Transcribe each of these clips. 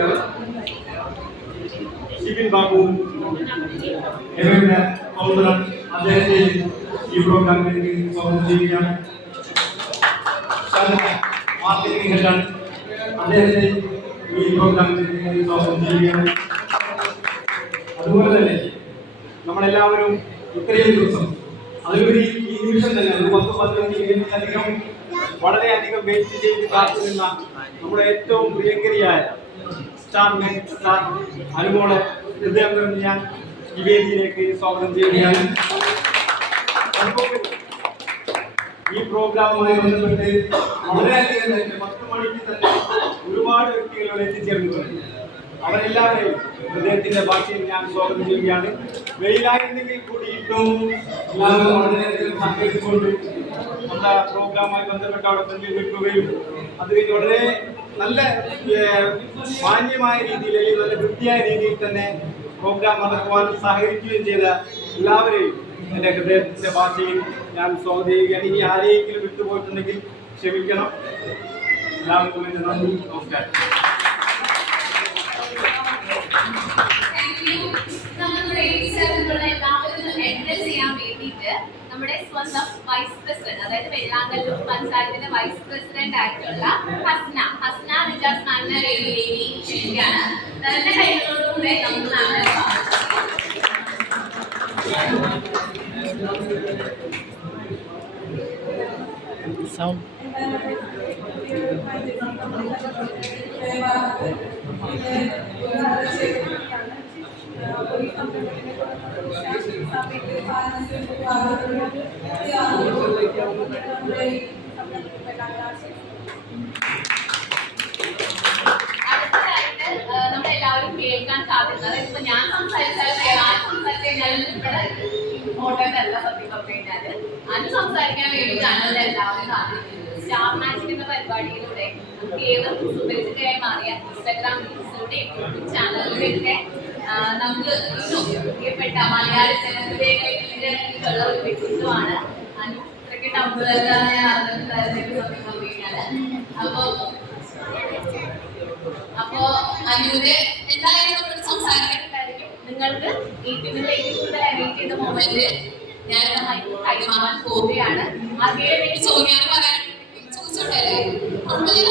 Speaker Sibin Babu എന്നിവരുടെ councillor അദ്ദേഹത്തെ ഈ പ്രോഗ്രാമിലേക്ക് സ്വാഗതം ചെയ്യുകയാണ്. മാർക്കറ്റിംഗ് ഹെഡാണ് അദ്ദേഹത്തെ ഈ പ്രോഗ്രാമിലേക്ക് സ്വാഗതം ചെയ്യുകയാണ്. അതുപോലെ തന്നെ നമ്മളെല്ലാവരും ഇത്രയും ദിവസം അതുപരി ഈ നിമിഷം തന്നെ ഒരു പത്ത് പതിനഞ്ച് മിനിറ്റിലധികം വളരെയധികം വെയിറ്റ് ചെയ്ത് കാത്തു നിന്ന നമ്മുടെ ഏറ്റവും പ്രിയങ്കരിയായ സ്റ്റാർ സാർ അനുമോളെ ഹൃദയം നിറഞ്ഞ് ഞാൻ ഈ സ്വാഗതം ചെയ്യുകയാണ് ഈ പ്രോഗ്രാമുമായി ബന്ധപ്പെട്ട് വളരെയധികം തന്നെ പത്ത് മണിക്ക് തന്നെ ഒരുപാട് വ്യക്തികളോട് എത്തിച്ചേർന്നിട്ടുണ്ട്. അവരെല്ലാവരെയും ഹൃദയത്തിന്റെ ഭാഷയിൽ ഞാൻ സ്വാഗതം ചെയ്യുകയാണ്. വെയിലായിരുന്നെങ്കിൽ കൂടിയിട്ടും വളരെയധികം സഹകരിച്ചുകൊണ്ട് നമ്മുടെ പ്രോഗ്രാമുമായി ബന്ധപ്പെട്ട് അവിടെ തന്നെ നിൽക്കുകയും അത് കഴിഞ്ഞ് വളരെ നല്ല മാന്യമായ രീതിയിൽ അല്ലെങ്കിൽ നല്ല വൃത്തിയായ രീതിയിൽ തന്നെ പ്രോഗ്രാം നടക്കുവാൻ സഹകരിക്കുകയും ചെയ്ത എല്ലാവരെയും എന്റെ ഹൃദയത്തിന്റെ ഭാഷയിൽ ഞാൻ സ്വാഗതം ചെയ്യുകയാണ് ഇനി ആരെയെങ്കിലും വിട്ടുപോയിട്ടുണ്ടെങ്കിൽ ക്ഷമിക്കണം. എല്ലാവർക്കും എന്റെ നന്ദി. നമസ്കാരം. ഏരിയയിലുള്ള സ്വന്തം വൈസ് പ്രസിഡന്റ് അതായത് വെള്ളാങ്കല്ലൂർ പഞ്ചായത്തിന്റെ വൈസ് പ്രസിഡന്റ് ആയിട്ടുള്ള ഹസ്ന. ഹസ്ന റിജാസ് കൈകളോടുകൂടെ നമുക്ക് സൗണ്ട് നമ്മളെല്ലാവരും കേൾക്കാൻ സാധിക്കുന്നത് അതായത് ഞാൻ സംസാരിച്ചാലും വേറെ ആര് സംസാരിച്ചു കഴിഞ്ഞാലും ഇവിടെ ഇമ്പോർട്ടന്റ് അല്ല സത്യം പറഞ്ഞു കഴിഞ്ഞാൽ അനു സംസാരിക്കാൻ വേണ്ടിയിട്ടാണ് എല്ലാവരും കാത്തിരിക്കുന്നത് സ്റ്റാർ മാജിക് എന്ന പരിപാടിയിലൂടെ ഏവർക്കും സുപരിചിതരായി മാറിയ ഇൻസ്റ്റാഗ്രാം റീൽസിലൂടെ യൂട്യൂബ് ചാനലിലൂടെയൊക്കെ നമുക്ക് പ്രിയപ്പെട്ട മലയാള ജനതയിലുള്ള ഒരു വ്യക്തിത്വമാണ് അനു ക്രിക്കറ്റ് അമ്പലക്കാരായ സത്യം പറഞ്ഞു കഴിഞ്ഞാൽ. അപ്പൊ അപ്പോ അനുവിന് എന്തായാലും നമ്മൾ സംസാരിക്കുന്നുണ്ടായിരിക്കും നിങ്ങൾക്ക് ഇതിലേക്ക് കൂടുതൽ ചെയ്ത മൊമെന്റ് ഞാൻ കൈമാറാൻ പോവുകയാണ്. അതേ എനിക്ക് ചോദിക്കാൻ പറയാൻ ചോദിച്ചോട്ടെ കുഴപ്പമില്ല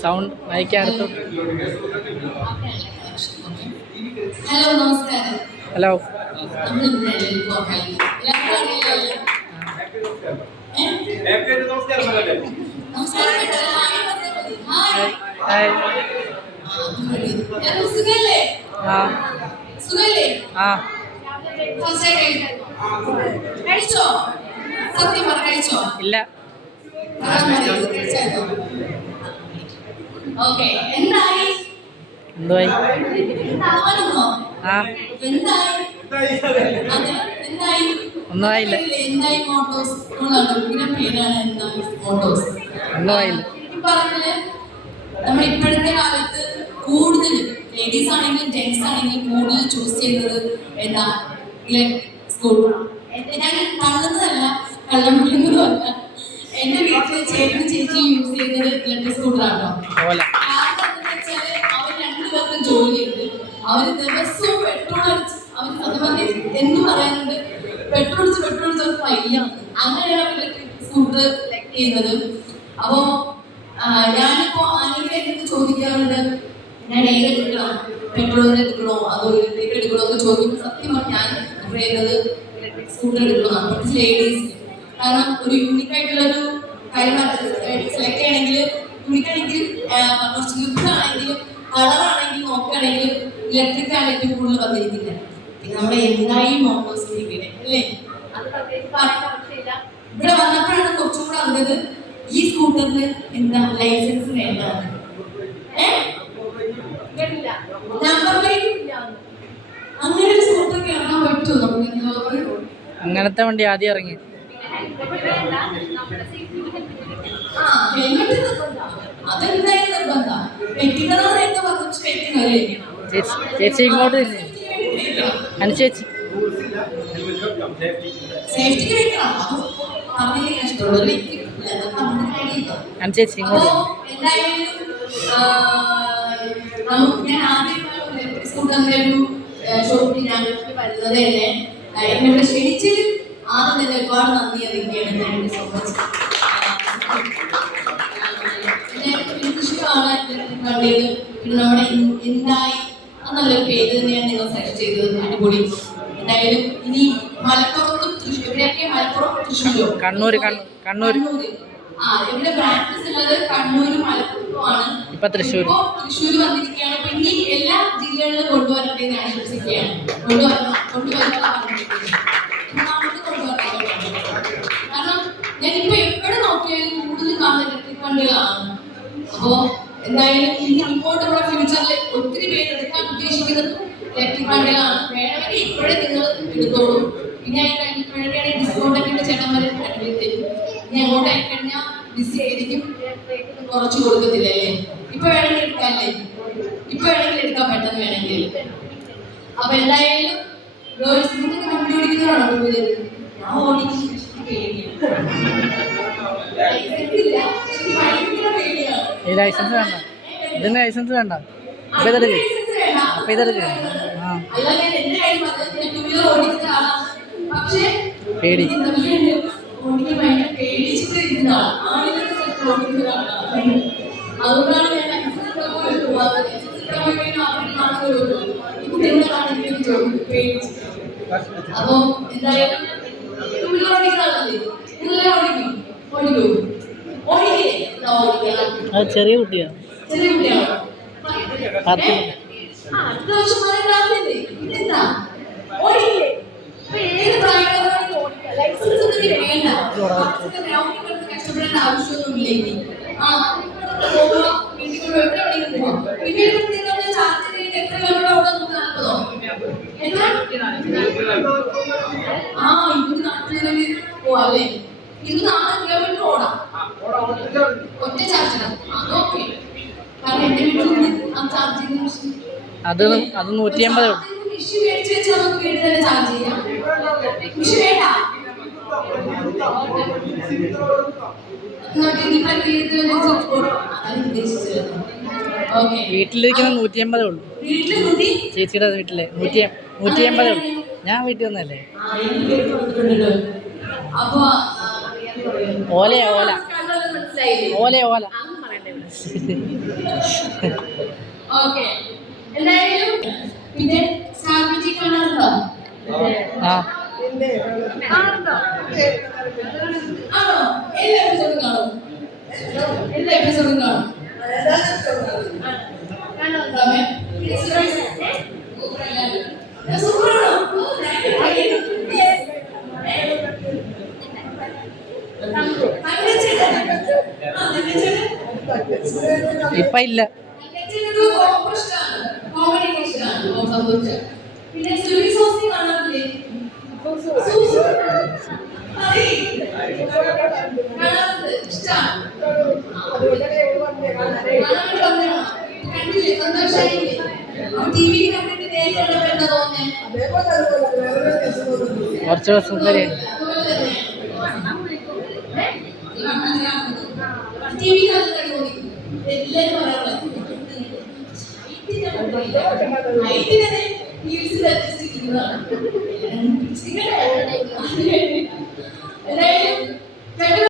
സൗണ്ട് മൈക്ക് അടുത്തു ഹലോ നമസ്കാരം ഹലോ ആ ആ ഇല്ല. എന്തായി? ആ. ഒന്നും ആയില്ല. ഒന്നും ആയില്ല ഇപ്പോഴത്തെ കാലത്ത് കൂടുതൽ ലേഡീസ് ആണെങ്കിലും ജെന്റ്സ് ആണെങ്കിലും കൂടുതൽ ചൂസ് ചെയ്യുന്നത് എന്താ? സ്കൂൾ ഞാൻ തള്ളുന്നതല്ല. കള്ളം പറയുന്നതുമല്ല എന്റെ വീട്ടിൽ ചേട്ടനും ചേച്ചി യൂസ് ചെയ്യുന്നത് ഇലക്ട്രിക് സ്കൂട്ടറാണോ അവർ രണ്ടുപേർക്കും ജോലിയുണ്ട് അവർ ദിവസവും പെട്രോൾ അടിച്ച് അവർ സത്യം പറഞ്ഞ എന്ന് പറയാനുണ്ട് പെട്രോൾ അടിച്ച് പെട്രോൾ അടിച്ച് അവർക്ക് വയ്യാണ് അങ്ങനെയാണ് ഇലക്ട്രിക് സ്കൂട്ടർ ചെയ്യുന്നത്. അപ്പോ ഞാനിപ്പോ ആരെങ്കിലും ചോദിക്കാറുണ്ട് ഞാൻ ഏത് എടുക്കണം? പെട്രോളിന് എടുക്കണോ? അതോ ഇലക്ട്രിക് എടുക്കണോ? എന്ന് ചോദിക്കുമ്പോൾ സത്യം പറഞ്ഞാൽ ഞാൻ പ്രിഫർ ചെയ്യുന്നത് ഇലക്ട്രിക് സ്കൂട്ടർ എടുക്കണം. പ്രത്യേകിച്ച് ലേഡീസ് കാരണം ഒരു യൂണിക് ആയിട്ടുള്ള ഒരു കാര്യം സെലക്ട് ചെയ്യണമെങ്കിൽ യൂണിക് ആണെങ്കിൽ കുറച്ച് ലുക്ക് ആണെങ്കിലും കളർ ആണെങ്കിലും നോക്കുകയാണെങ്കിലും ഇലക്ട്രിക് ആണ് ഏറ്റവും കൂടുതൽ വന്നിരിക്കുന്നത് പിന്നെ നമ്മുടെ എന്തായാലും മോട്ടോഴ്സ് അല്ലേ? ഇവിടെ വന്നപ്പോഴാണ് കുറച്ചും കൂടെ അറിഞ്ഞത് ഈ സ്കൂട്ടറിന് എന്താ ലൈസൻസ് വേണ്ടതാണ് അങ്ങനത്തെ വണ്ടി ആദ്യം ഇറങ്ങി. ആ ഹെൽമെറ്റ് നിർബന്ധം അതെന്തായാലും നിർബന്ധം? വെട്ടിക്കണം എന്ന് പറഞ്ഞു വെട്ടിക്കണം അല്ലേ ചേച്ചി ചേച്ചി ഇങ്ങോട്ട് തിരിഞ്ഞ്. അനുചേച്ചി സേഫ്റ്റിക്ക് വെക്കണം. അത് പറഞ്ഞതിന് ഇഷ്ടമുള്ളൂ അനുചേച്ചി അപ്പോ ഇങ്ങോട്ട് എന്തായാലും ഞാൻ ആദ്യം തന്നെ ഒരു ഷോപ്പിൽ ഞാൻ വരുന്നത് തന്നെ എന്നെ ക്ഷണിച്ചതിൽ ആദ്യം തന്നെ ഒരുപാട് നന്ദി അറിയിക്കുകയാണ് താങ്ക് യു സോ മച്ച് ഇഷ്ടമാണ് കണ്ടത് പിന്നെ നമ്മുടെ എന്തായി എന്നുള്ളൊരു പേര് തന്നെയാണ് നിങ്ങൾ സജസ്റ്റ് ചെയ്തത് അടിപൊളി. എന്തായാലും ഇനി മലപ്പുറത്തും തൃശ്ശൂർ എവിടെയൊക്കെ മലപ്പുറം തൃശ്ശൂരോ? കണ്ണൂർ കണ്ണൂ- കണ്ണൂര്. കണ്ണൂര്. ആ ഇവിടെ പ്രാക്ടീസ് ഉള്ളത് കണ്ണൂരും മലപ്പുറത്തുമാണ് ഇപ്പൊ തൃശ്ശൂർ തൃശ്ശൂർ വന്നിരിക്കുകയാണ്. ഇനി എല്ലാ ജില്ലകളിലും കൊണ്ടുവരട്ടെ എന്ന് ആശംസിക്കുകയാണ്. കൊണ്ടുവരണം കൊണ്ടുവരണം നമുക്ക് കൊണ്ടുവരണം കാരണം ഞാൻ ഇപ്പൊ എവിടെ നോക്കിയാലും കൂടുതൽ കാണുന്ന ഇലക്ട്രിക് വണ്ടികളാണ് അപ്പോ എന്തായാലും ഇനി ഇങ്ങോട്ട് നമ്മുടെ ഫ്യൂച്ചറിൽ ഒത്തിരി പേര് എടുക്കാൻ ഉദ്ദേശിക്കുന്നത് ഇലക്ട്രിക് വണ്ടികളാണ് വേണമെങ്കിൽ ഇപ്പോഴേ നിങ്ങൾ എടുത്തോളൂ. പിന്നെ ആയി കഴിഞ്ഞപ്പോഴൊക്കെയാണ് ഡിസ്കൗണ്ട് ഒക്കെ ചേട്ടന്മാരെ വരെ തരും. ഇനി അങ്ങോട്ട് ആയി കഴിഞ്ഞാൽ ബിസി ആയിരിക്കും. കുറച്ച് കൊടുക്കത്തില്ലേ? ഇപ്പൊ വേണമെങ്കിൽ എടുക്കാല്ലേ? ഇപ്പൊ വേണമെങ്കിൽ എടുക്കാൻ പെട്ടെന്ന് വേണമെങ്കിൽ. അപ്പൊ എന്തായാലും ഗേൾസ് നിങ്ങൾക്ക് വണ്ടി ഓടിക്കുന്നതാണോ കൂടുതൽ ഞാൻ ഓടിക്കും. ലൈസൻസ് വേണ്ട. ഇതിന് ലൈസൻസ് വേണ്ട. അപ്പൊ ഇതെടുക്കും. അപ്പൊ ഇതെടുക്ക് ഞാൻ എന്റെ കാര്യം പറഞ്ഞത് ഞാൻ ടൂ വീലർ ഓടിക്കുന്ന ആളാണ് പക്ഷേ പേടി. ഓടിക്കാൻ ഭയങ്കര പേടിച്ചിട്ട് ഓടിക്കുന്ന അതുകൊണ്ടാണ് ഞാൻ അപ്പൊ എന്തായാലും ചെറിയ കുട്ടിയാ. ചെറിയ കുട്ടിയാ അടുത്ത വർഷം മഴ ഉണ്ടാവില്ലേ? പിന്നെന്താ? ഓടിക്കില്ലേ? ഇപ്പൊ ഏത് പ്രായക്കാരാണെങ്കിലും ഓടിക്കാം. ലൈസൻസ് ഒന്നും വേണ്ട. ഗ്രൗണ്ടിൽ കിടന്ന് കഷ്ടപ്പെടേണ്ട ഇനി. ആ, പോകുക, വീട്ടിൽ കൊണ്ട് എവിടെ വേണമെങ്കിലും പോവാം. പിന്നെ ഇവിടെ ചാർജ് ചെയ്തിട്ട് എത്ര കിലോമീറ്റർ ഓടാൻ നമുക്ക് നാൽപ്പതോ? ആ, ഇരുപത് നാൽപ്പത് പോവാം അല്ലേ? ഇരുപത് നാൽപ്പത് കിലോമീറ്റർ ഓടാം ഒറ്റ ചാർജിനാ അതോക്കെ കാരണം എന്റെ വീട്ടിൽ നിന്ന് ആ ചാർജ് ചെയ്യുന്ന മെഷീൻ അത് അത് നൂറ്റി അമ്പതേ ഉള്ളൂ മെഷീൻ മേടിച്ച് വെച്ചാൽ നമുക്ക് വീട്ടിൽ തന്നെ ചാർജ് ചെയ്യാം മെഷീൻ വേണ്ട എന്നിട്ട് ഈ പ്രക്രിയത്തിൽ സ്വിച്ച് ബോർഡ് അത് നൂറ്റി അമ്പത് വീട്ടിലിരിക്കുന്ന നൂറ്റി അമ്പതേ ഉള്ളൂ. ചേച്ചിയുടെ വീട്ടിലെ നൂറ്റി നൂറ്റി അമ്പതേ ഉള്ളൂ. ഞാൻ വീട്ടിൽ വന്നല്ലേ ഓല ഓല. ഓല ഓല. ഓക്കെ. എന്തായാലും ഇല്ല സ്റ്റാർബിജി കാണാറുണ്ടോ ആ. ആണോ? എല്ലാ എപ്പിസോഡും കാണും. എല്ലാ എപ്പിസോഡും കാണും. കാണാറുണ്ടോ സൂപ്പറാണോ ഇപ്പൊ ഇല്ല പിന്നെ സുരി സോസി കാണാറില്ലേ? കാണാറുണ്ട്. ഇഷ്ടമാണ്. കണ്ടില്ലേ? സന്തോഷായില്ലേ? ടി വി കണ്ടിട്ട് നേരിട്ട് കണ്ടപ്പോ എന്താ തോന്നുന്നേ. കുറച്ച് സുന്ദരിയാണ് അതുപോലെ തന്നെ. ടി വി കൂടി എല്ലാവരും പറയാറുള്ളത് ഹൈറ്റിനെ തന്നെ ഹീൽസിൽ അഡ്ജസ്റ്റ് ചെയ്യുന്നതാണ് എന്തായാലും